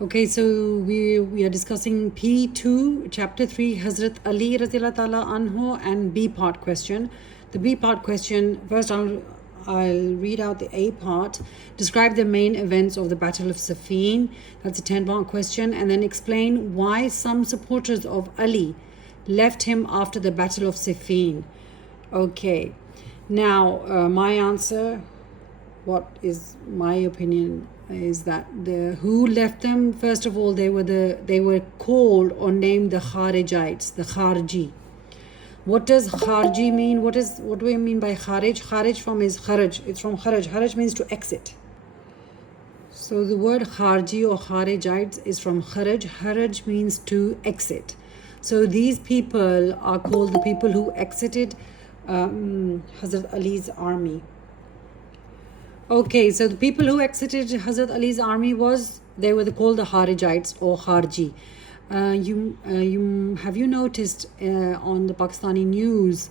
Okay, so we are discussing P2, Chapter 3, Hazrat Ali Radhiyallahu Ta'ala Anhu, and B part question. The B part question, first I'll read out the A part, describe the main events of the Battle of Siffin. That's a 10-mark question, and then explain why some supporters of Ali left him after the Battle of Siffin. Okay, now my answer, what is my opinion, is that the who left them, first of all, they were called or named the Kharijites, the Kharji. What does Kharji mean? What do we mean by Kharij? Kharij is Kharaj. It's from Kharaj. Kharaj means to exit. So the word Kharji or Kharijites is from Kharaj. Kharaj means to exit. So these people are called the people who exited Hazrat Ali's army. Okay, so the people who exited Hazrat Ali's army they were called the Kharijites or Kharji. Have you noticed on the Pakistani news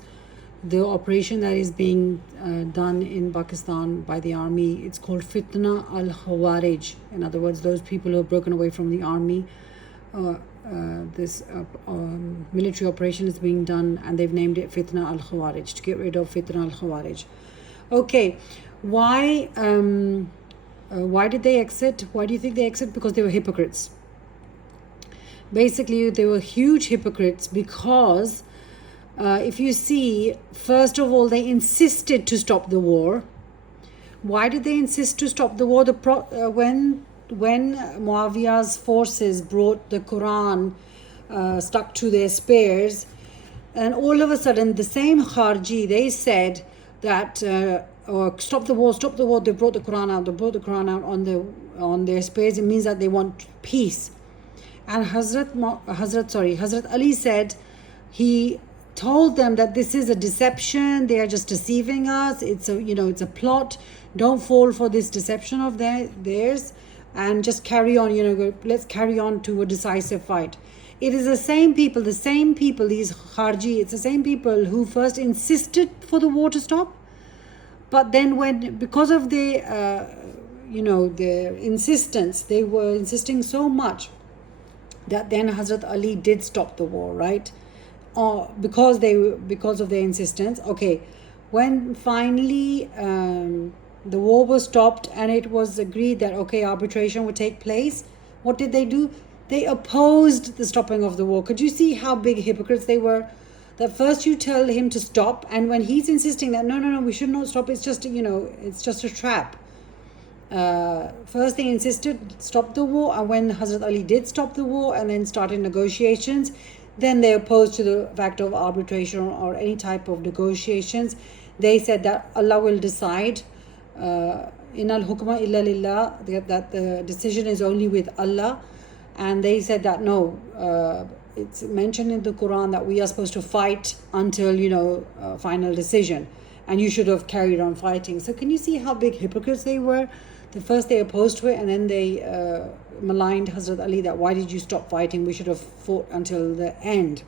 the operation that is being done in Pakistan by the army? It's called Fitna al-Khawarij. In other words, those people who have broken away from the army. This military operation is being done, and they've named it Fitna al-Khawarij, to get rid of Fitna al-Khawarij. Okay, why did they exit? Why do you think they exit? Because they were hypocrites. Basically, they were huge hypocrites because if you see, first of all, they insisted to stop the war. Why did they insist to stop the war? When Muawiyah's forces brought the Quran stuck to their spears, and all of a sudden the same Kharji, they said that stop the war. They brought the Quran out on their spears. It means that they want peace. And Hazrat Ali said, he told them that this is a deception. They are just deceiving us. It's a plot. Don't fall for this deception of theirs, and just carry on. Let's carry on to a decisive fight. It is the same people, these Kharji. It's the same people who first insisted for the war to stop, but then because of their insistence, they were insisting so much that then Hazrat Ali did stop the war, right? Because of their insistence. Okay, when finally the war was stopped and it was agreed that arbitration would take place, what did they do? They opposed the stopping of the war. Could you see how big hypocrites they were? That first you tell him to stop, and when he's insisting that no, we should not stop, it's just a trap. First they insisted stop the war, and when Hazrat Ali did stop the war and then started negotiations, then they opposed to the fact of arbitration or any type of negotiations. They said that Allah will decide, in al hukma illa lillah, that the decision is only with Allah. And they said that no, it's mentioned in the Quran that we are supposed to fight until final decision, and you should have carried on fighting. So can you see how big hypocrites they were? First they opposed to it, and then they maligned Hazrat Ali that why did you stop fighting? We should have fought until the end.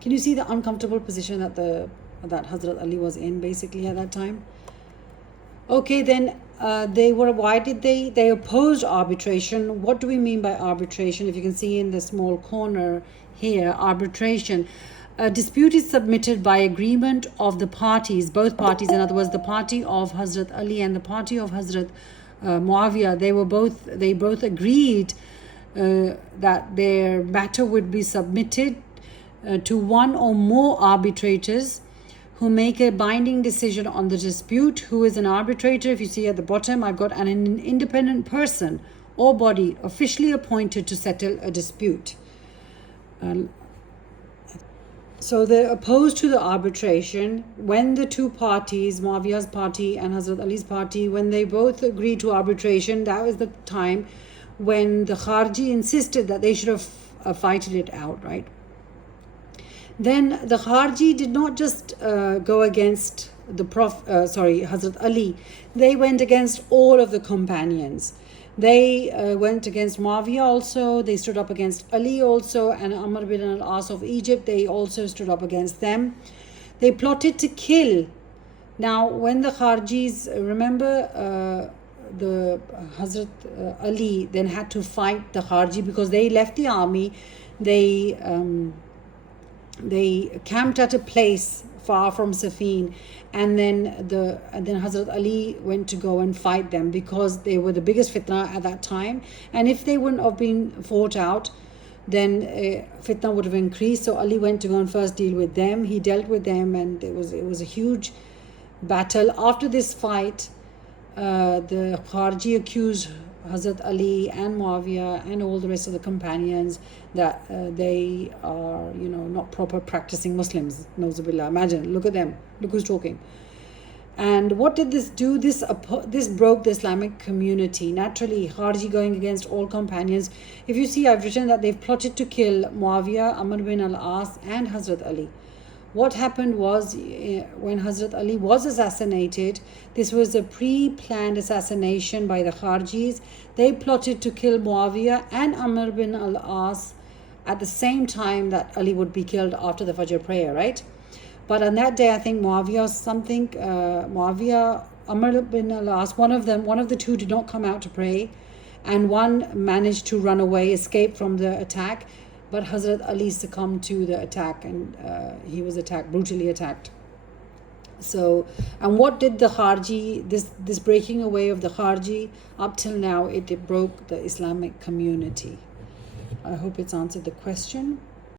Can you see the uncomfortable position that Hazrat Ali was in basically at that time? Okay, then they opposed arbitration. What do we mean by arbitration? If you can see in the small corner here, arbitration. A dispute is submitted by agreement of the parties, both parties. In other words, the party of Hazrat Ali and the party of Hazrat Muawiyah, they both agreed that their matter would be submitted to one or more arbitrators who make a binding decision on the dispute. Who is an arbitrator? If you see at the bottom, I've got an independent person or body officially appointed to settle a dispute. So they're opposed to the arbitration when the two parties, Muawiyah's party and Hazrat Ali's party, when they both agreed to arbitration. That was the time when the Kharji insisted that they should have fighted it out, right? Then the Kharji did not just go against Hazrat Ali. They went against all of the companions. They went against Muawiyah also. They stood up against Ali also, and Amr bin al-As of Egypt, they also stood up against them. They plotted to kill. Now, when the Kharjis, remember, the Hazrat Ali then had to fight the Kharji because they left the army. They camped at a place far from Safin, and then Hazrat Ali went to go and fight them because they were the biggest fitna at that time. And if they wouldn't have been fought out, then fitna would have increased. So Ali went to go and first deal with them. He dealt with them, and it was a huge battle. After this fight, the Kharji accused Hazrat Ali and Muawiyah and all the rest of the companions that they are, not proper practicing Muslims. Nauzubillah. Imagine, look at them, look who's talking. And what did this do? This broke the Islamic community. Naturally, Kharji going against all companions. If you see, I've written that they've plotted to kill Muawiyah, Amr bin al-As and Hazrat Ali. What happened was, when Hazrat Ali was assassinated, this was a pre-planned assassination by the Kharjis. They plotted to kill Muawiyah and Amr bin al-As at the same time that Ali would be killed after the Fajr prayer, right? But on that day, I think Muawiyah, Amr bin al-As, one of the two did not come out to pray, and one managed to run away, escape from the attack. But Hazrat Ali succumbed to the attack, and he was brutally attacked. So, and what did the Kharji, this breaking away of the Kharji, up till now, it broke the Islamic community. I hope it's answered the question.